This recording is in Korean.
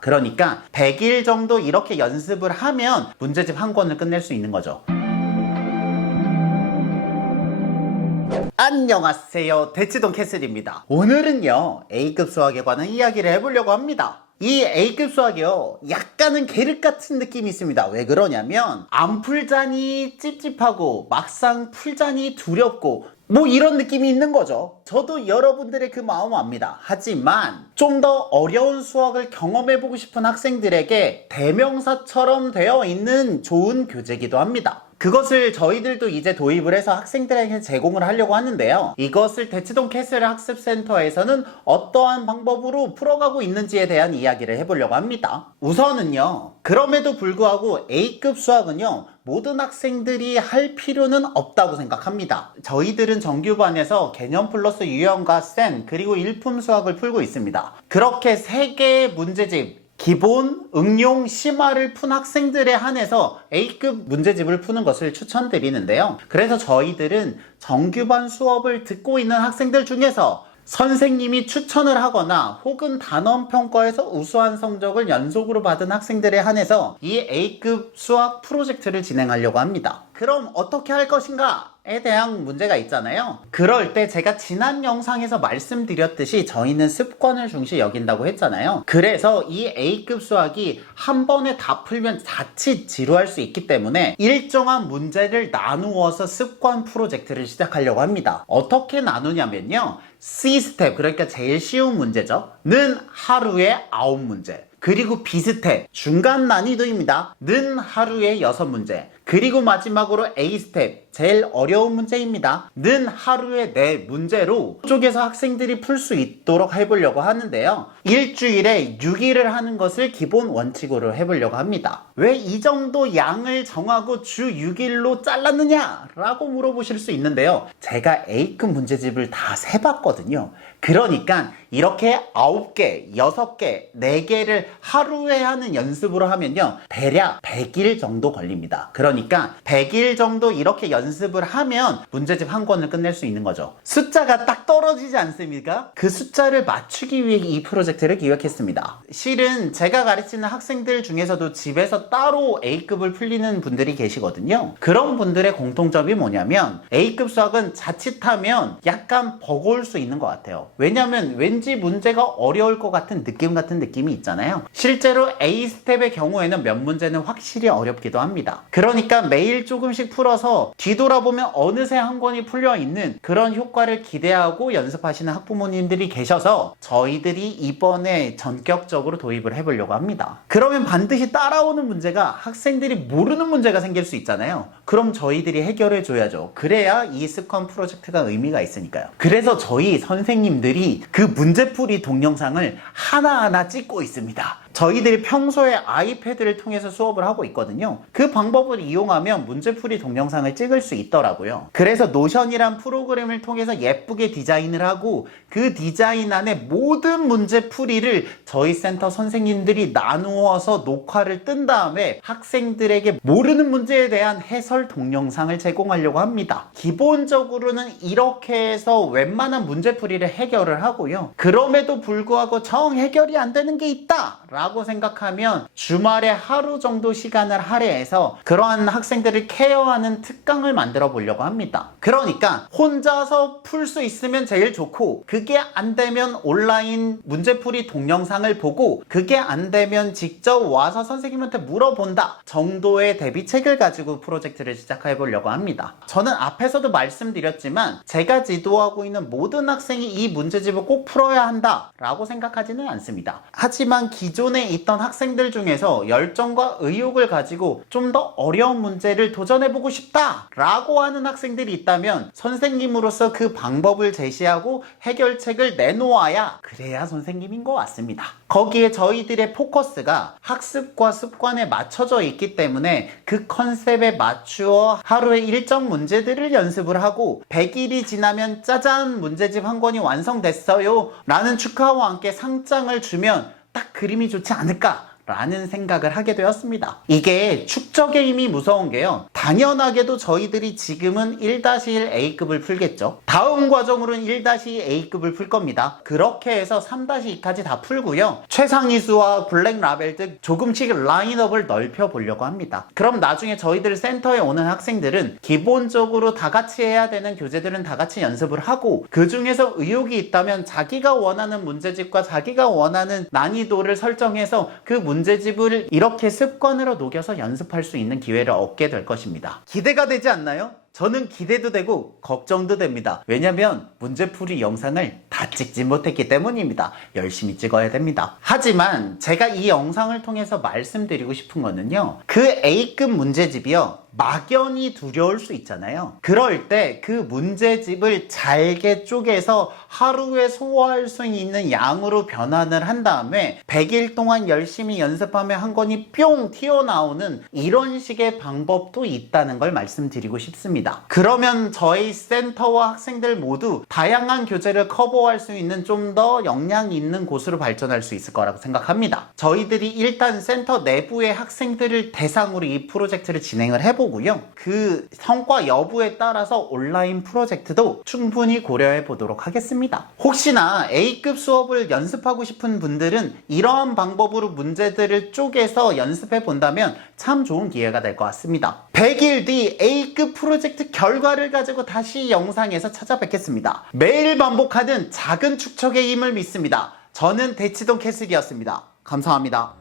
그러니까 100일 정도 이렇게 연습을 하면 문제집 한 권을 끝낼 수 있는 거죠. 안녕하세요, 대치동 캐슬입니다. 오늘은요 A급 수학에 관한 이야기를 해보려고 합니다. 이 A급 수학이요 약간은 계륵 같은 느낌이 있습니다. 왜 그러냐면 안 풀자니 찝찝하고 막상 풀자니 두렵고 뭐 이런 느낌이 있는 거죠. 저도 여러분들의 그 마음 압니다. 하지만 좀 더 어려운 수학을 경험해보고 싶은 학생들에게 대명사처럼 되어 있는 좋은 교재이기도 합니다. 그것을 저희들도 이제 도입을 해서 학생들에게 제공을 하려고 하는데요. 이것을 대치동 캐슬 학습센터에서는 어떠한 방법으로 풀어가고 있는지에 대한 이야기를 해보려고 합니다. 우선은요, 그럼에도 불구하고 A급 수학은요, 모든 학생들이 할 필요는 없다고 생각합니다. 저희들은 정규반에서 개념 플러스 유형과 센, 그리고 일품 수학을 풀고 있습니다. 그렇게 3개의 문제집, 기본, 응용, 심화를 푼 학생들에 한해서 A급 문제집을 푸는 것을 추천드리는데요. 그래서 저희들은 정규반 수업을 듣고 있는 학생들 중에서 선생님이 추천을 하거나 혹은 단원평가에서 우수한 성적을 연속으로 받은 학생들에 한해서 이 A급 수학 프로젝트를 진행하려고 합니다. 그럼 어떻게 할 것인가? 에 대한 문제가 있잖아요. 그럴 때 제가 지난 영상에서 말씀드렸듯이 저희는 습관을 중시 여긴다고 했잖아요. 그래서 이 A급 수학이 한 번에 다 풀면 자칫 지루할 수 있기 때문에 일정한 문제를 나누어서 습관 프로젝트를 시작하려고 합니다. 어떻게 나누냐면요, C스텝, 그러니까 제일 쉬운 문제죠, 는 하루에 9문제, 그리고 B스텝, 중간 난이도입니다, 는 하루에 6문제, 그리고 마지막으로 A스텝, 제일 어려운 문제입니다, 는 하루에 4문제로 쪽에서 학생들이 풀 수 있도록 해보려고 하는데요. 일주일에 6일을 하는 것을 기본 원칙으로 해보려고 합니다. 왜 이 정도 양을 정하고 주 6일로 잘랐느냐? 라고 물어보실 수 있는데요. 제가 A급 문제집을 다 세봤거든요. 그러니까 이렇게 9개, 6개, 4개를 하루에 하는 연습으로 하면요, 대략 100일 정도 걸립니다. 그러니까 100일 정도 이렇게 연습을 하면 문제집 한 권을 끝낼 수 있는 거죠. 숫자가 딱 떨어지지 않습니까? 그 숫자를 맞추기 위해 이 프로젝트를 기획했습니다. 실은 제가 가르치는 학생들 중에서도 집에서 따로 A급을 풀리는 분들이 계시거든요. 그런 분들의 공통점이 뭐냐면 A급 수학은 자칫하면 약간 버거울 수 있는 것 같아요. 왜냐면 왠지 문제가 어려울 것 같은 느낌이 있잖아요. 실제로 A 스텝의 경우에는 몇 문제는 확실히 어렵기도 합니다. 그러니까 매일 조금씩 풀어서 뒤돌아보면 어느새 한 권이 풀려있는 그런 효과를 기대하고 연습하시는 학부모님들이 계셔서 저희들이 이번에 전격적으로 도입을 해보려고 합니다. 그러면 반드시 따라오는 문제가 학생들이 모르는 문제가 생길 수 있잖아요. 그럼 저희들이 해결해 줘야죠. 그래야 이 습관 프로젝트가 의미가 있으니까요. 그래서 저희 선생님들이 그 문제풀이 동영상을 하나하나 찍고 있습니다. 저희들이 평소에 아이패드를 통해서 수업을 하고 있거든요. 그 방법을 이용하면 문제풀이 동영상을 찍을 수 있더라고요. 그래서 노션이란 프로그램을 통해서 예쁘게 디자인을 하고 그 디자인 안에 모든 문제풀이를 저희 센터 선생님들이 나누어서 녹화를 뜬 다음에 학생들에게 모르는 문제에 대한 해설 동영상을 제공하려고 합니다. 기본적으로는 이렇게 해서 웬만한 문제풀이를 해결을 하고요. 그럼에도 불구하고 정 해결이 안 되는 게 있다 라고 생각하면 주말에 하루 정도 시간을 할애해서 그러한 학생들을 케어하는 특강을 만들어 보려고 합니다. 그러니까 혼자서 풀 수 있으면 제일 좋고, 그게 안 되면 온라인 문제풀이 동영상을 보고, 그게 안 되면 직접 와서 선생님한테 물어본다 정도의 대비책을 가지고 프로젝트를 시작해 보려고 합니다. 저는 앞에서도 말씀드렸지만 제가 지도하고 있는 모든 학생이 이 문제집을 꼭 풀어야 한다 라고 생각하지는 않습니다. 하지만 기존에 있던 학생들 중에서 열정과 의욕을 가지고 좀 더 어려운 문제를 도전해보고 싶다 라고 하는 학생들이 있다면 선생님으로서 그 방법을 제시하고 해결책을 내놓아야 그래야 선생님인 것 같습니다. 거기에 저희들의 포커스가 학습과 습관에 맞춰져 있기 때문에 그 컨셉에 맞추어 하루에 일정 문제들을 연습을 하고 100일이 지나면 짜잔 문제집 한 권이 완성됐어요 라는 축하와 함께 상장을 주면 딱 그림이 좋지 않을까 라는 생각을 하게 되었습니다. 이게 축적의 힘이 무서운 게요, 당연하게도 저희들이 지금은 1-1 A급을 풀겠죠. 다음 과정으로는 1-2 A급을 풀 겁니다. 그렇게 해서 3-2까지 다 풀고요. 최상위수와 블랙 라벨 등 조금씩 라인업을 넓혀 보려고 합니다. 그럼 나중에 저희들 센터에 오는 학생들은 기본적으로 다 같이 해야 되는 교재들은 다 같이 연습을 하고, 그 중에서 의욕이 있다면 자기가 원하는 문제집과 자기가 원하는 난이도를 설정해서 그 문제집을 이렇게 습관으로 녹여서 연습할 수 있는 기회를 얻게 될 것입니다. 기대가 되지 않나요? 저는 기대도 되고 걱정도 됩니다. 왜냐면 문제풀이 영상을 다 찍지 못했기 때문입니다. 열심히 찍어야 됩니다. 하지만 제가 이 영상을 통해서 말씀드리고 싶은 거는요, 그 A급 문제집이요, 막연히 두려울 수 있잖아요. 그럴 때 그 문제집을 잘게 쪼개서 하루에 소화할 수 있는 양으로 변환을 한 다음에 100일 동안 열심히 연습하며 한 권이 뿅 튀어나오는 이런 식의 방법도 있다는 걸 말씀드리고 싶습니다. 그러면 저희 센터와 학생들 모두 다양한 교재를 커버할 수 있는 좀 더 역량 있는 곳으로 발전할 수 있을 거라고 생각합니다. 저희들이 일단 센터 내부의 학생들을 대상으로 이 프로젝트를 진행을 해보고요. 그 성과 여부에 따라서 온라인 프로젝트도 충분히 고려해 보도록 하겠습니다. 혹시나 A급 수업을 연습하고 싶은 분들은 이러한 방법으로 문제들을 쪼개서 연습해 본다면 참 좋은 기회가 될 것 같습니다. 100일 뒤 A급 프로젝트 결과를 가지고 다시 영상에서 찾아뵙겠습니다. 매일 반복하는 작은 축적의 힘을 믿습니다. 저는 대치동 캐슬이었습니다. 감사합니다.